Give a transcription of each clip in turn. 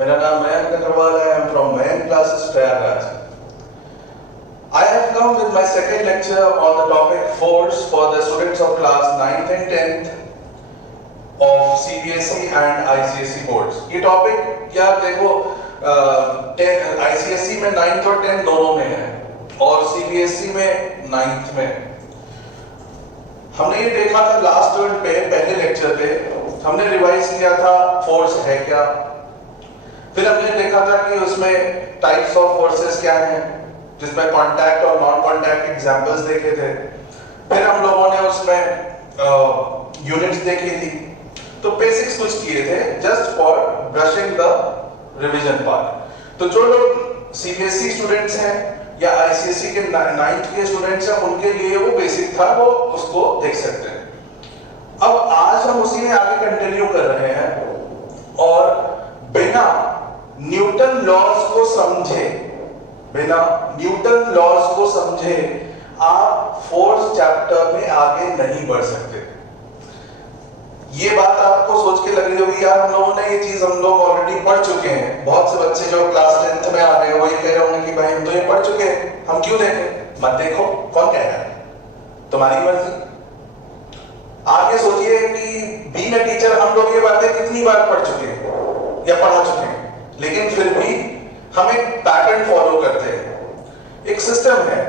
मेरा नाम मयंक अग्रवाल है। I am from Mayank classes, Prayagraj. I have come with my second lecture on the topic force for the students of class 9th and 10th of CBSE and ICSE boards. ये topic क्या देखो ICSE में 9th और 10th दोनों में है और CBSE में 9th में। हमने ये देखा था लास्ट टर्न पे, पहले लेक्चर पे हमने रिवाइज किया था फोर्स है क्या, फिर हमने देखा था कि उसमें टाइप्स ऑफ फोर्सेस क्या हैं, जिसमें कांटेक्ट और नॉन कांटेक्ट एग्जांपल्स देखे थे। फिर हम लोगों ने उसमें यूनिट्स देखी थी। तो बेसिक्स कुछ किए थे just for brushing the revision part. तो जो लोग सीबीएसई स्टूडेंट्स हैं या आईसीएसई के 9th के स्टूडेंट्स हैं, उनके लिए वो बेसिक था, वो उसको देख सकते हैं। अब आज हम उसी में आगे कंटिन्यू कर रहे हैं और बिना न्यूटन लॉज को समझे आप फोर्स चैप्टर में आगे नहीं बढ़ सकते। ये बात आपको सोच के लग रही होगी यार हम लोगों ने ये चीज हम लोग ऑलरेडी पढ़ चुके हैं। बहुत से बच्चे जो क्लास 10th में आ रहे हैं वो ये कह रहे होंगे कि भाई हम तो ये पढ़ चुके हैं, हम क्यों देखें। मत देखो, कौन कह रहा है, तुम्हारी मर्जी। आप ये सोचिए कि बीइंग अ टीचर हम लोग ये बातें कितनी बार पढ़ चुके हैं या पढ़ा चुके हैं, लेकिन फिर भी हम एक पैटर्न फॉलो करते हैं, एक सिस्टम है।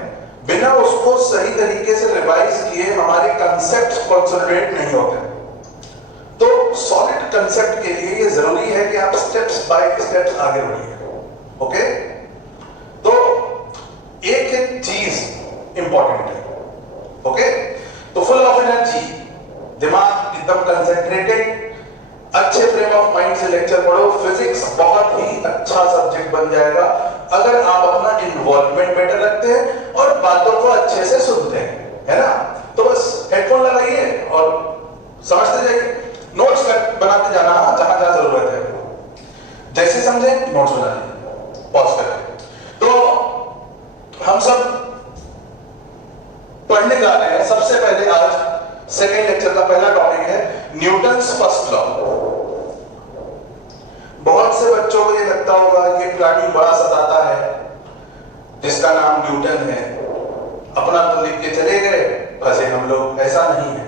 बिना उसको सही तरीके से रिवाइज किए हमारे कंसेप्ट कंसोलिडेट नहीं होते। तो सॉलिड कंसेप्ट के लिए ये जरूरी है कि आप स्टेप्स बाय स्टेप्स आगे बढ़िए। ओके, तो एक एक चीज इंपॉर्टेंट है। ओके, तो फुल ऑफ एनर्जी, दिमाग एकदम कंसंट्रेटेड, अच्छे फ्रेम ऑफ माइंड से लेक्चर पढ़ो। फिजिक्स बहुत ही अच्छा सब्जेक्ट बन जाएगा अगर आप अपना इन्वॉल्वमेंट बेटर रखते हैं और बातों को अच्छे से सुनते हैं, है ना। तो बस हेडफोन लगाइए और समझते जाइए, नोट्स बनाते जाना जहां जहां जरूरत है। जैसे समझे नोट्स बना लीजिए, पॉज करें। तो हम सब पढ़ने जा रहे हैं। सबसे पहले आज सेकेंड लेक्चर का पहला टॉपिक है न्यूटन्स फर्स्ट लॉ। बहुत से बच्चों को ये लगता होगा ये प्राणी बड़ा सताता है जिसका नाम न्यूटन है, अपना तो लिख के चले गए, फंसे हम लोग। ऐसा नहीं है,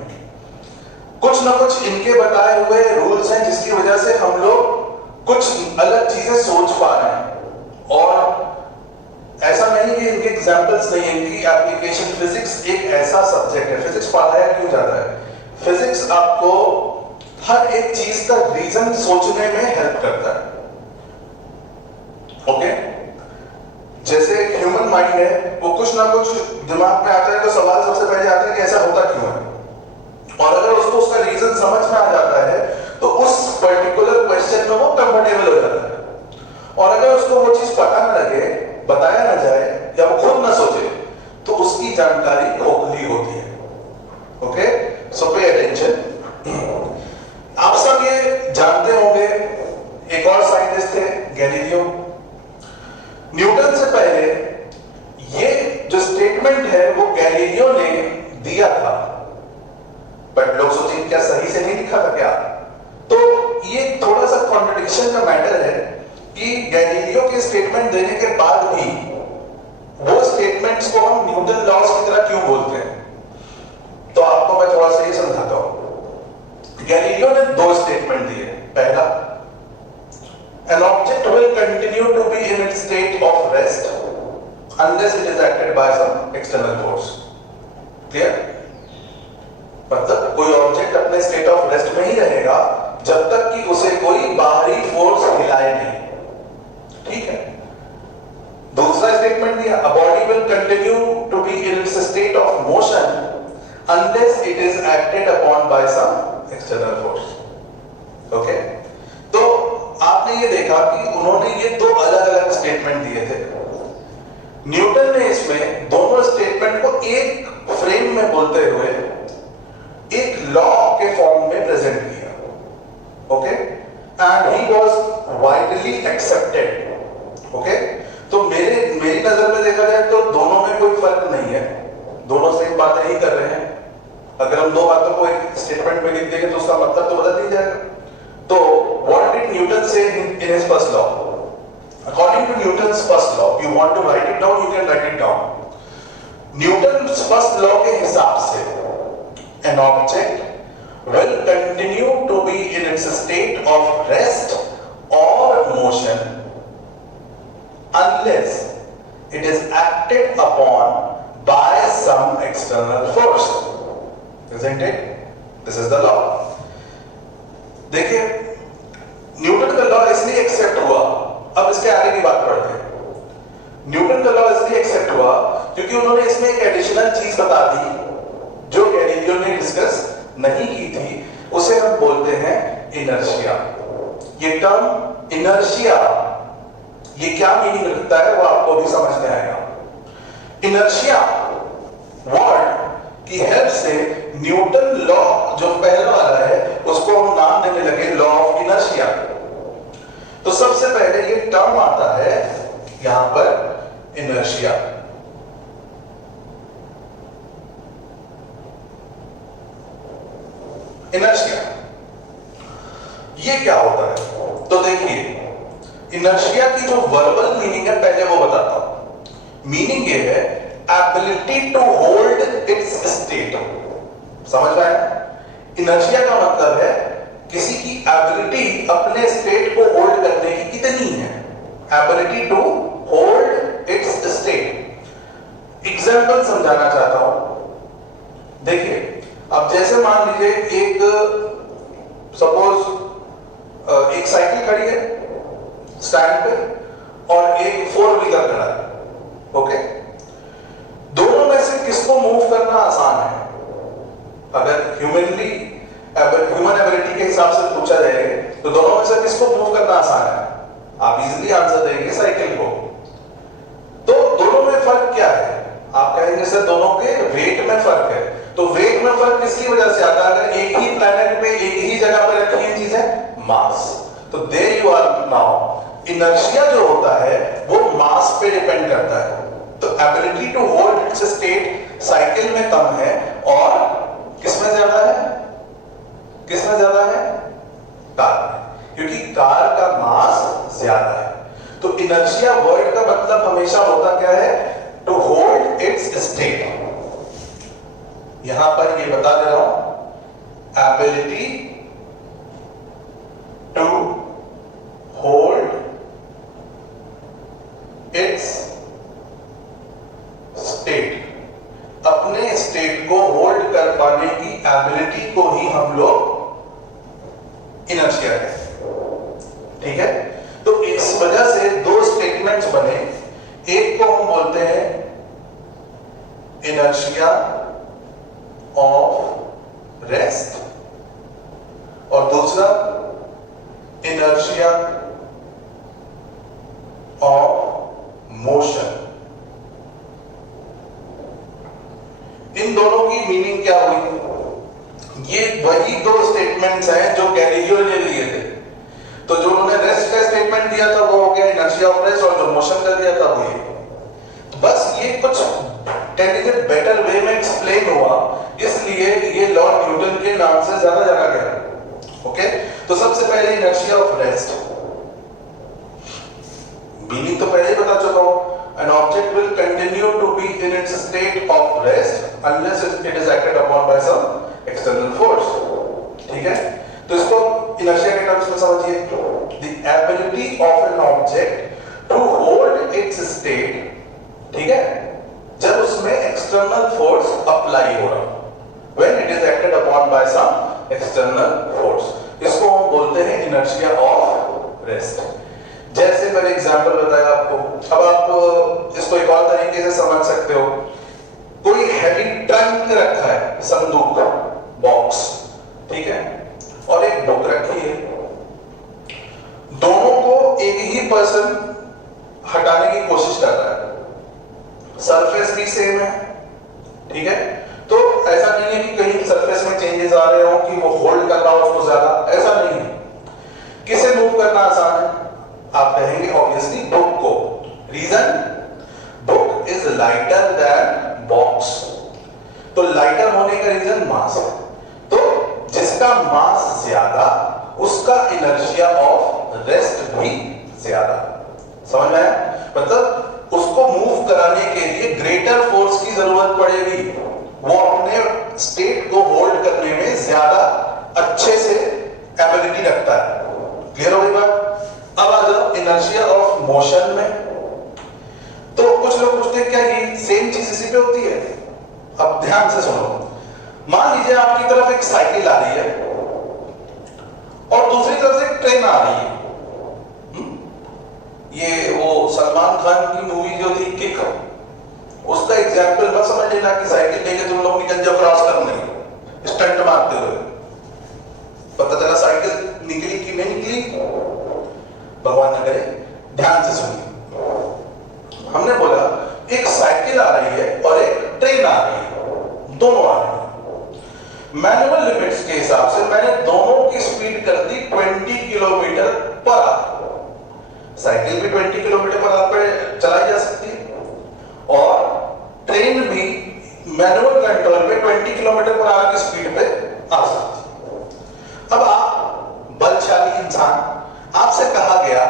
कुछ ना कुछ इनके बताए हुए रूल्स हैं जिसकी वजह से हम लोग कुछ अलग चीजें सोच पा रहे हैं। और ऐसा नहीं कि इनके एग्जांपल्स नहीं, इनकी एप्लीकेशन। फिजिक्स एक ऐसा सब्जेक्ट है, फिजिक्स पढ़ाया क्यों जाता है, फिजिक्स आपको हर एक चीज का रीजन सोचने में हेल्प करता है। ओके, जैसे ह्यूमन माइंड है, वो कुछ ना कुछ दिमाग में आता है तो सवाल सबसे पहले आता है कि ऐसा होता क्यों है, और अगर उसको उसका रीजन समझ में आ जाता है तो उस पर्टिकुलर क्वेश्चन में वो कंफर्टेबल हो जाता है। और अगर उसको वो चीज पता न लगे, बताया ना जाए या वो खुद ना सोचे, तो उसकी जानकारी खोखली होती है। ओके, सो पे अटेंशन। आप सब ये जानते होंगे, एक और साइंटिस्ट थे गैलीलियो। न्यूटन से पहले ये जो स्टेटमेंट है वो गैलीलियो ने दिया था, बट लोग सोचेंगे क्या सही से नहीं लिखा था क्या। तो ये थोड़ा सा कॉन्ट्रडिक्शन का मैटर है कि गैलीलियो के स्टेटमेंट देने के बाद भी वो स्टेटमेंट्स को हम न्यूटन लॉज की तरह क्यों बोलते हैं। तो आपको मैं थोड़ा सा ये समझाता हूं। गैलीलियो ने दो स्टेटमेंट दिए। पहला, an object will continue to be in its state of rest unless it is acted by some external force. Clear? मतलब कोई ऑब्जेक्ट अपने स्टेट ऑफ रेस्ट में ही रहेगा जब तक कि उसे कोई बाहरी फोर्स हिलाए नहीं। ठीक है। दूसरा स्टेटमेंट दिया, a body will continue to be in its state of motion unless it is acted upon by some external force. Okay, तो आपने ये देखा कि उन्होंने ये दो अलग अलग स्टेटमेंट दिए थे। न्यूटन ने इसमें दोनों स्टेटमेंट को एक फ्रेम में बोलते हुए एक लॉ के फॉर्म में प्रेजेंट किया। Okay, and he was widely accepted. Okay, तो मेरी नजर में देखा जाए तो दोनों में कोई फर्क नहीं है, दोनों सेम बातें ही कर रहे हैं। अगर हम दो बातों को एक स्टेटमेंट में लिख देंगे तो उसका मतलब तो बदल नहीं जाएगा। तो what did Newton say in his first law? According to Newton's first law, you want to write it down, you can write it down. Newton's first law के हिसाब से an object will continue to be in its state of rest or motion unless it is acted upon by some external force. Isn't it? This is the law. देखिए, Newton का law इसलिए accept हुआ, अब इसके आगे की बात पढ़ते हैं। न्यूटन का लॉ इसलिए एक्सेप्ट हुआ क्योंकि उन्होंने इसमें एक एडिशनल चीज बता दी जो गैलीलियो ने डिस्कस नहीं की थी, उसे हम बोलते हैं इनर्शिया। ये टर्म इनर्शिया, ये क्या मीनिंग रखता है वो आपको भी समझ में आएगा। इनर्शिया वर्ड की हेल्प से न्यूटन लॉ जो पहला वाला है उसको हम नाम देने लगे लॉ ऑफ इनर्शिया। तो सबसे पहले ये टर्म आता है यहां पर इनर्शिया। इनर्शिया ये क्या होता है? तो देखिए, इनर्शिया की जो वर्बल मीनिंग है पहले वो बताता हूं। मीनिंग ये है ability to hold its state. समझ में आया? इनर्शिया का मतलब है किसी की एबिलिटी अपने स्टेट को होल्ड करने की कितनी है, ability to hold its state. Example समझाना चाहता हूं। देखिए, अब जैसे मान लीजिए एक सपोज एक साइकिल खड़ी है स्टैंड पे और एक 4 व्हीलर खड़ा है। ओके, दोनों में से किसको मूव करना आसान है? अगर ह्यूमन एबिलिटी के हिसाब से पूछा जाए तो दोनों में से किसको मूव करना आसान है? आप इजीली आंसर देंगे साइकिल को। तो दोनों में फर्क क्या है? आप कहेंगे सर दोनों के वेट में फर्क है। तो वेट में फर्क किसकी वजह से आता है? अगर एक ही प्लैनेट पे एक ही जगह पर रखी है चीजें, मास। तो there you are now, inertia जो होता है वो मास पे डिपेंड करता है। तो ability to hold its state cycle में कम है और किसमें ज्यादा है? किसमें ज्यादा है? कार में, क्योंकि कार का मास ज्यादा है। तो इनर्शिया वर्ड का मतलब हमेशा होता क्या है? To hold its state. यहां पर ये बता दे रहा हूं, ability to hold its state. अपने स्टेट को होल्ड कर पाने की एबिलिटी को ही हम लोग इनर्शिया कहते हैं। ठीक है? तो इस वजह से दो स्टेटमेंट्स बने। एक को हम बोलते हैं इनर्शिया ऑफ रेस्ट और दूसरा इनर्शिया ऑफ मोशन। इन दोनों की मीनिंग क्या हुई? ये वही दो स्टेटमेंट्स हैं जो गैलीलियो ने लिए थे। तो जो उन्होंने रेस्ट का स्टेटमेंट दिया था वो हो गया इनर्शिया ऑफ रेस्ट, और जो मोशन का दिया था वो ये। बस ये कुछ टेक्निकली बेटर वे में एक्सप्लेन हुआ, इसलिए ये लॉर्ड न्यूटन के नाम से ज्यादा जाना गया। ओके, तो सबसे पहले इनर्शिया ऑफ रेस्ट, मीनिंग तो पहले ही बता चुका हूं। An object will continue to be in its state of rest unless it is acted upon by some external force. ठीक है? तो इसको इनर्शिया के टर्म्स में समझिए। The ability of an object to hold its state, ठीक है, जब उसमें external force apply हो रहा, when it is acted upon by some external force, इसको हम बोलते हैं inertia of rest। जैसे मैंने एग्जाम्पल बताया आपको, अब आप इसको एक और तरीके से समझ सकते हो। कोई हैवी ट्रंक रखा है, संदूक, बॉक्स, ठीक है, और एक बुक रखी है। दोनों को एक ही पर्सन हटाने की कोशिश कर रहा है, सरफेस भी सेम है, ठीक है। तो ऐसा नहीं है कि कहीं सरफेस में चेंजेस आ रहे हो कि वो होल्ड कर रहा हो उसको ज्यादा, ऐसा नहीं है। किसे मूव करना आसान है? आप कहेंगे ऑब्वियसली बुक को। Reason, book is lighter than box. तो लाइटर होने का रीजन मास है। तो जिसका मास ज्यादा उसका इनर्शिया ऑफ रेस्ट भी ज्यादा। समझ में आया? मतलब उसको मूव कराने के लिए ग्रेटर फोर्स की जरूरत पड़ेगी, वो अपने स्टेट को होल्ड करने में ज्यादा अच्छे से एबिलिटी रखता है। क्लियर हो गई बात? अब आ जाओ इनर्शिया ऑफ मोशन में। तो कुछ लोग पूछते हैं क्या ये सेम चीज इसी पे होती है? अब ध्यान से सुनो। मान लीजिए आपकी तरफ एक साइकिल आ रही है और दूसरी तरफ से एक ट्रेन आ रही है। ये वो सलमान खान की मूवी जो थी किक, उसका एग्जाम्पल मत समझ लेना कि साइकिल लेके तुम लोग निकल जाओ क्रॉस करने स्टंट मारते हुए। पता चला साइकिल निकली कि नहीं निकली, भगवान न करे। ध्यान से सुनिए। हमने बोला एक साइकिल आ रही है और एक ट्रेन आ रही है, दोनों आ रही है। मैनुअल लिमिट्स के हिसाब से मैंने दोनों की स्पीड कर दी 20 किलोमीटर पर आवर। साइकिल भी 20 किलोमीटर पर आवर पे चलाई जा सकती है और ट्रेन भी मैनुअल कंट्रोल पे 20 किलोमीटर पर आवर की स्पीड पे आ सकती है। अब आप बलशाली इंसान, आपसे कहा गया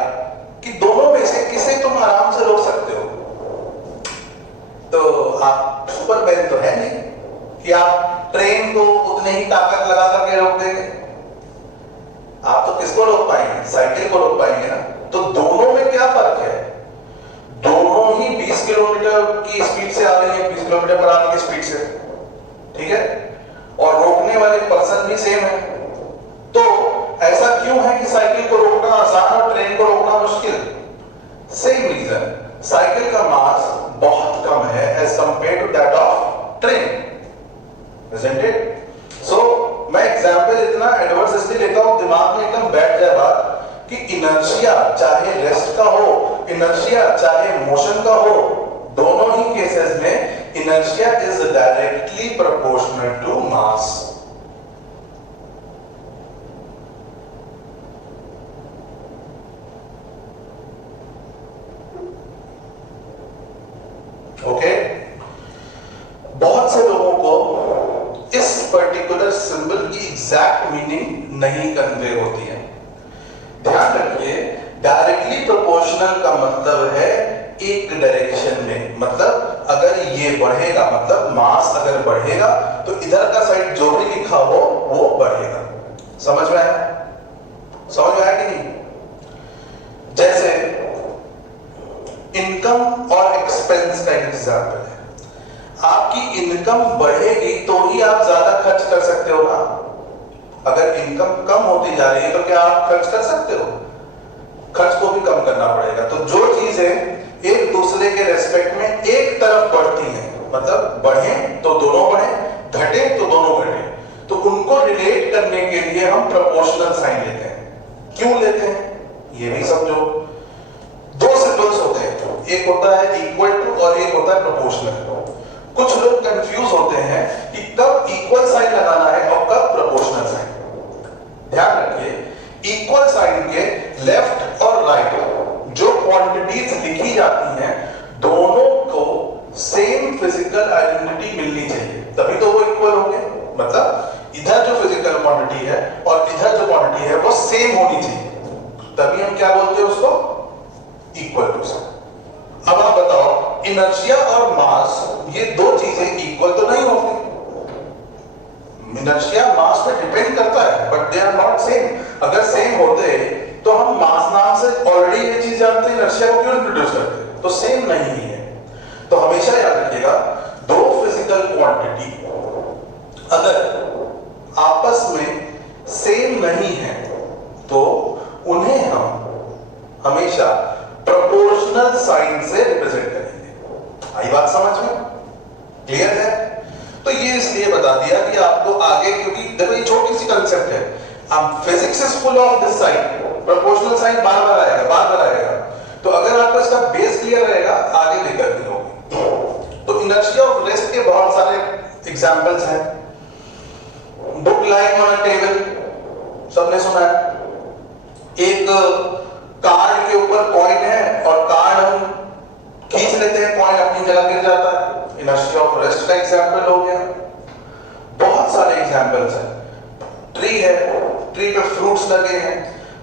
कि दोनों में से किसे तुम आराम से रोक सकते हो, तो आप सुपरमैन तो है नहीं कि आप ट्रेन को उतने ही ताकत लगा करके रोक देंगे। आप तो किसको रोक पाएंगे? साइकिल को रोक पाएंगे ना। तो दोनों में क्या फर्क है? दोनों ही 20 किलोमीटर की स्पीड से आ रही है, 20 किलोमीटर पर आवर की स्पीड से, ठीक है, और रोकने वाले पर्सन भी सेम है। तो ऐसा क्यों है कि साइकिल को रोकना आसान और ट्रेन को रोकना मुश्किल? सेम रीजन, साइकिल का मास बहुत कम है as compare to that of train, isn't it? So मैं एग्जाम्पल इतना एडवांस इसलिए लेता हूं दिमाग में एकदम बैठ जाए बात कि इनर्शिया चाहे रेस्ट का हो, इनर्शिया चाहे मोशन का हो, दोनों ही केसेस में inertia is directly proportional to mass. Okay? बहुत से लोगों को इस पर्टिकुलर सिंबल की एग्जैक्ट मीनिंग नहीं कन्वे होती है। ध्यान रखिए, डायरेक्टली प्रोपोर्शनल का मतलब है एक डायरेक्शन में, मतलब अगर ये बढ़ेगा, मतलब मास अगर बढ़ेगा तो इधर का साइड जो भी लिखा हो वो बढ़ेगा। समझ में आया? समझ में आया कि नहीं? जैसे इनकम और एक्सपेंस का एग्जाम्पल है। आपकी इनकम बढ़ेगी तो ही आप ज्यादा खर्च कर सकते हो ना। अगर इनकम कम होती जा रही है तो क्या आप खर्च कर सकते हो? खर्च को भी कम करना पड़ेगा। तो जो चीजें एक दूसरे के रेस्पेक्ट में एक तरफ बढ़ती हैं, मतलब बढ़े तो दोनों बढ़े, घटे तो दोनों घटे, तो उनको रिलेट करने के लिए हम प्रोपोर्शनल साइन लेते हैं। क्यों लेते हैं ये भी समझो। दो सिंबल्स होते हैं, एक होता है इक्वल टू और एक होता है प्रोपोर्शनल। कुछ लोग कंफ्यूज होते हैं कि कब इक्वल साइन लगाना है और कब प्रोपोर्शनल साइन। ध्यान रखिए, इक्वल साइन के लेफ्ट और राइट जो क्वांटिटीज लिखी जाती हैं, दोनों को सेम फिजिकल आइडेंटिटी मिलनी चाहिए, तभी तो वो इक्वल होंगे। मतलब इधर जो फिजिकल क्वांटिटी है और इधर जो क्वांटिटी है वो सेम होनी चाहिए, तभी हम क्या बोलते हैं उसको? Equal to sign. अब आप बताओ, इनर्शिया और मास ये दो चीजें इक्वल तो नहीं होती। इनर्शिया मास पे डिपेंड करता है but they are not same. अगर सेम होते तो हम मास नाम से ऑलरेडी ये चीज जानते हैं, इनर्शिया को क्यों इंट्रोड्यूस करते? तो सेम नहीं है। तो हमेशा याद रखिएगा, दो फिजिकल क्वांटिटी अगर आपस में सेम नहीं है तो उन्हें हम हमेशा प्रोपोर्शनल साइन से रिप्रेजेंट करेंगे। आई बात समझ में? क्लियर है? तो ये इसलिए बता दिया कि आपको आगे, क्योंकि देखो ये छोटी सी कंसेप्ट है, अब physics is full of this sign, proportional sign बार बार आएगा, बार बार आएगा। तो अगर आपको इसका बेस क्लियर रहेगा, आगे लेकर के लोगे। तो इनर्शिया ऑफ रेस्ट के बहुत सारे एग्जांपल्स हैं। Book lying on a table, सबने सुना है। एक कार्ड के ऊपर कॉइन है और कार्ड हम खींच लेते हैं, कॉइन अपनी जगह गिर जाता है। इनर्शिया ऑफ रेस्ट का एग्जांपल हो गया। बहुत सारे एग्जांपल्स हैं। ट्री है, ट्री पे फ्रूट्स लगे हैं,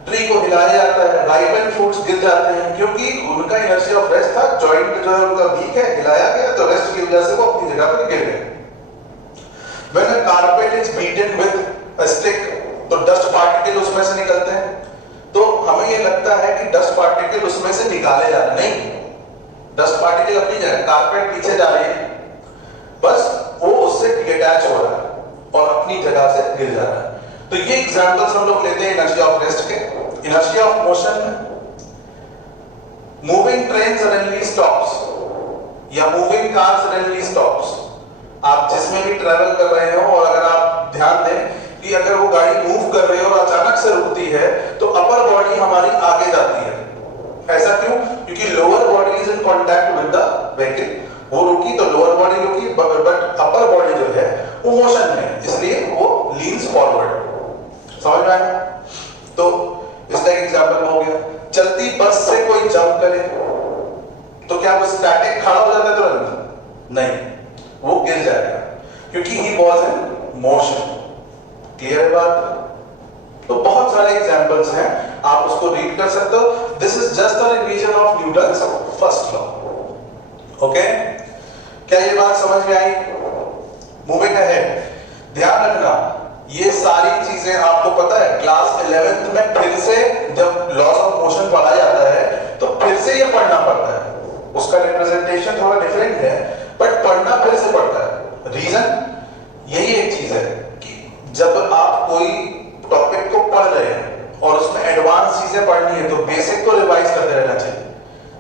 ट्री को हिलाया जाता है, राइपन फ्रूट्स गिर जाते हैं क्योंकि उनका इनर्शिया ऑफ रेस्ट था, जॉइंट जो है उनका वीक है, हिलाया गया तो रेस्ट की वजह से वो अपनी जगह पर गिर गए। When a carpet is beaten with a stick, तो डस्ट पार्टिकल उसमें से निकलते हैं। तो हमें ये लगता है कि डस्ट पार्टिकल उसमें से निकाले जा रहे, नहीं, डस्ट पार्टिकल अपनी जगह, कारपेट पीछे जा रही है, बस वो उससे डिटैच हो रहा है और अपनी जगह से गिर जा रहा है। तो ये एग्जांपल्स हम लोग लेते हैं इनर्शिया ऑफ रेस्ट के। इनर्शिया ऑफ मोशन में मूविंग ट्रेन सडनली स्टॉप्स या मूविंग कार सडनली स्टॉप्स। आप जिसमें भी ट्रेवल कर रहे हो और अगर आप ध्यान दें कि अगर वो गाड़ी मूव कर रही है और अचानक से रुकती है तो अपर बॉडी हमारी आगे जाती है। ऐसा क्यों? क्योंकि lower body is in contact with the vehicle. वो रुकी तो लोअर बॉडी रुकी, बट अपर बॉडी जो है वो मोशन में, इसलिए वो लीन्स फॉरवर्ड। समझ में आया? तो इसका एक एग्जांपल हो गया। चलती बस से कोई जंप करे तो क्या वो स्टैटिक खड़ा हो जाता है तुरंत? नहीं, वो गिर जाएगा क्योंकि he was in motion. Clear है बात? तो बहुत सारे एग्जांपल्स हैं, आप उसको रीड कर सकते हो। This is just a revision of Newton's first law. Okay, क्या ये बात समझ में आई? मूविंग अहेड, ध्यान रखना ये सारी चीजें आपको पता है क्लास 11th में फिर से जब लॉज ऑफ मोशन पढ़ा जाता है तो फिर से ये पढ़ना पड़ता है। उसका रिप्रेजेंटेशन थोड़ा डिफरेंट है बट पढ़ना फिर से पड़ता है। रीजन यही एक चीज है कि जब आप कोई टॉपिक को पढ़ रहे हैं और उसमें एडवांस चीजें पढ़नी है तो बेसिक को रिवाइज करते रहना चाहिए,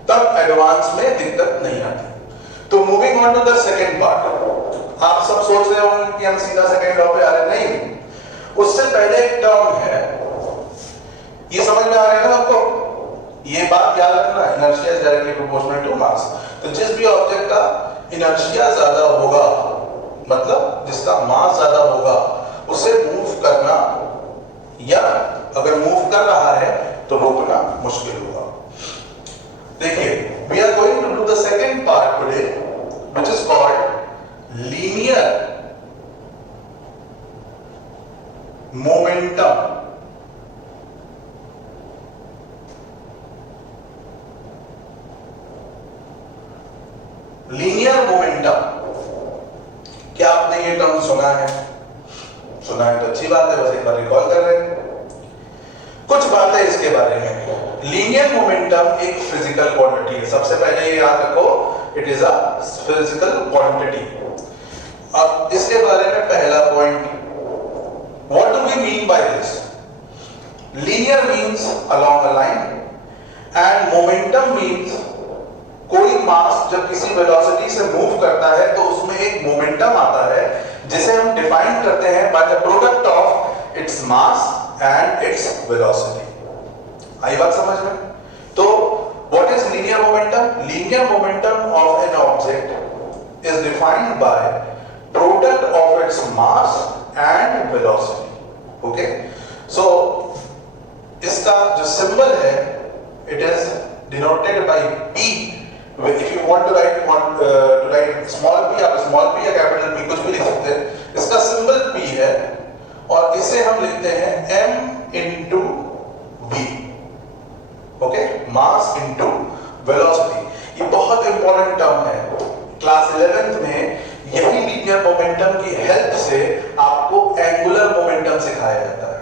तब एडवांस में दिक्कत नहीं आती। तो moving on to the second part. आप सब सोच रहे होंगे कि हम सीधा सेकंड लॉ पे आ रहे, नहीं, उससे पहले एक टर्म है, ये समझ में आ रहा है ना आपको? ये बात याद रखना, inertia is directly proportional to mass. तो जिस भी ऑब्जेक्ट का इनर्शिया ज्यादा होगा, मतलब जिसका मास ज्यादा होगा, उसे मूव करना या अगर मूव कर रहा है तो रोकना मुश्किल होगा। देखिए, we are going to do the second part today which is called linear momentum. Linear momentum, क्या आपने ये टर्म सुना है? सुना है तो अच्छी बात है, बस एक बार रिकॉल कर रहे हैं कुछ बातें इसके बारे में। लीनियर मोमेंटम एक फिजिकल क्वांटिटी है, सबसे पहले ये याद रखो, it is a physical quantity. अब इसके बारे में पहला point, what do we mean by this? Linear means along a line and momentum means कोई मास जब किसी वेलोसिटी से मूव करता है तो उसमें एक मोमेंटम आता है जिसे हम डिफाइन करते हैं by the product of its mass and its velocity. आई बात समझ में? तो what is linear momentum? Linear momentum of an object is defined by product of its mass and velocity. Okay, so इसका जो सिंबल है it is denoted by p। if you want to write small p, आप small p या capital P कुछ भी लिख सकते हैं। इसका सिंबल p है और इसे हम लिखते हैं m into v। ओके, मास into वेलोसिटी। ये बहुत इंपॉर्टेंट टर्म है, क्लास 11th में यही लीनियर मोमेंटम की हेल्प से आपको एंगुलर मोमेंटम सिखाया जाता है,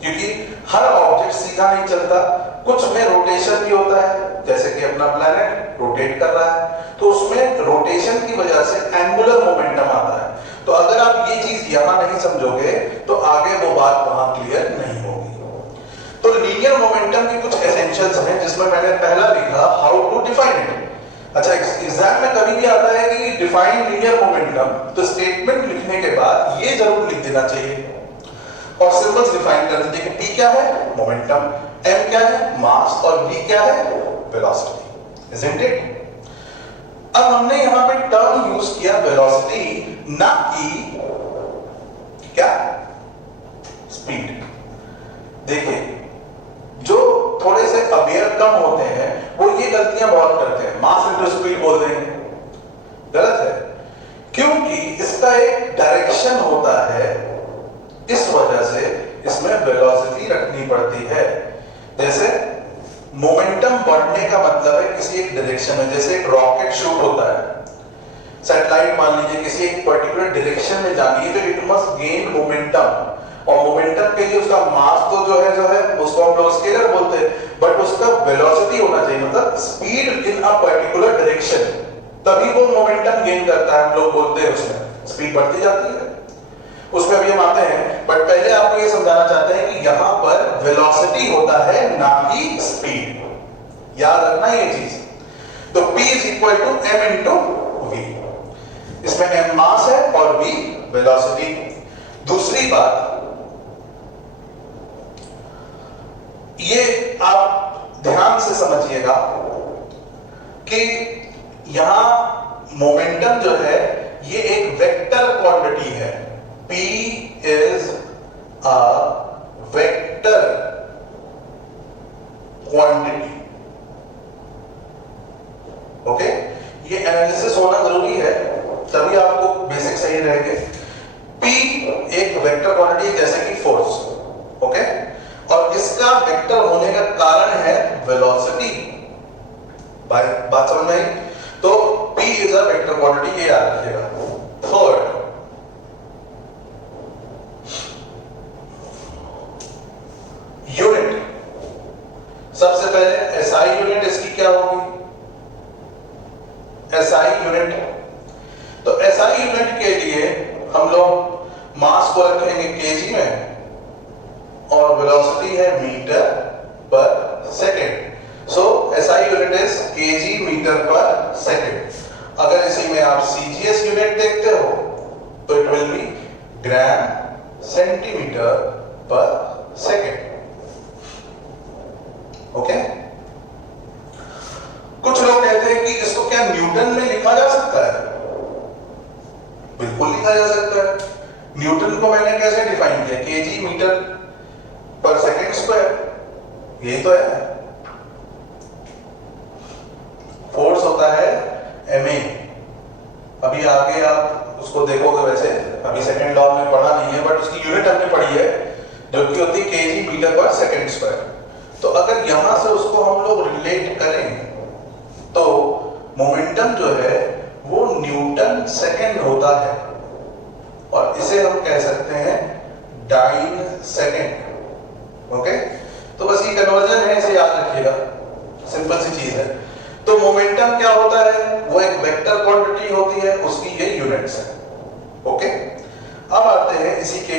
क्योंकि हर ऑब्जेक्ट सीधा नहीं चलता, कुछ में रोटेशन भी होता है, जैसे कि अपना प्लैनेट रोटेट कर रहा है तो उसमें रोटेशन की वजह से एंगुलर मोमेंटम आता है। तो अगर आप ये चीज यहां नहीं समझोगे तो आगे वो बात वहां क्लियर नहीं होगी। तो लीनियर मोमेंटम की कुछ एसेंशियल्स हैं जिसमें मैंने पहला लिखा हाउ टू डिफाइन इट। अच्छा, एग्जाम में कभी भी आता है कि डिफाइन लीनियर मोमेंटम, तो स्टेटमेंट लिखने के बाद ये जरूर लिख देना चाहिए और सिंबल्स डिफाइन कर दीजिए कि T क्या है? मोमेंटम, M क्या है? मास, और V क्या है? वेलोसिटी। Isn't it? अब हमने यहां पे टर्म यूज किया वेलोसिटी, ना कि क्या? स्पीड। देखिए, जो थोड़े से अवेयर कम होते हैं वो ये गलतियां बहुत करते हैं, मास इनटू स्पीड बोल देंगे, गलत है, क्योंकि इसका एक डायरेक्शन होता है। इस वजह से इसमें वेलोसिटी रखनी पड़ती है। जैसे मोमेंटम बढ़ने का मतलब है किसी एक डायरेक्शन में, जैसे एक रॉकेट शूट होता है, सैटेलाइट मान लीजिए किसी एक पर्टिकुलर डायरेक्शन में जानी है तो इट मस्ट गेन मोमेंटम, और मोमेंटम के लिए उसका मास तो जो है उसको हम लोग स्केलर बोलते हैं, बट उसका वेलोसिटी होना चाहिए, मतलब speed in a particular direction, तभी वो मोमेंटम गेन करता है। हम लोग बोलते हैं उसमें स्पीड बढ़ती जाती है, उसमें भी हम आते हैं, बट पहले आपको ये समझाना चाहते हैं कि यहां पर वेलोसिटी होता है ना कि स्पीड, याद रखना ये चीज। तो P is equal to m into v, इसमें m मास है और v वेलोसिटी। दूसरी बात, ये आप ध्यान से समझिएगा कि यहां मोमेंटम जो है ये एक वेक्टर क्वांटिटी है। P is a vector quantity, okay? ये एनालिसिस होना जरूरी है, तभी आपको बेसिक सही रहेंगे। P एक वेक्टर क्वांटिटी जैसे कि फोर्स, ओके? और इसका वेक्टर होने का कारण है वेलोसिटी। बात समझ में आई? तो P is a vector quantity, ये याद रखिएगा। थर्ड, यूनिट, सबसे पहले SI यूनिट इसकी क्या होगी? SI यूनिट, तो SI यूनिट के लिए हम लोग मास को रखेंगे केजी में और वेलोसिटी है metre per second. So SI unit is kg metre per second. अगर इसी में आप CGS यूनिट देखते हो तो it will be gram centimetre per second, okay? कुछ लोग कहते हैं कि इसको क्या न्यूटन में लिखा जा सकता है? बिल्कुल लिखा जा सकता है। न्यूटन को मैंने कैसे डिफाइन किया? KG metre per second square, यही तो है। फोर्स होता है MA, अभी आगे आप उसको देखोगे, वैसे अभी सेकंड लॉ में पढ़ा नहीं है, बट उसकी यूनिट हमने पढ़ी है जो कि होती है KG metre per second square. तो अगर यहां से उसको हम लोग रिलेट करें तो मोमेंटम जो है वो न्यूटन सेकंड होता है, और इसे हम कह सकते हैं डाइन सेकंड, ओके? तो बस ये कन्वर्जन है, इसे याद रखिएगा, सिंपल सी चीज है। तो मोमेंटम क्या होता है? वो एक वेक्टर क्वांटिटी होती है, उसकी ये यूनिट्स है, ओके? अब आते हैं इसी के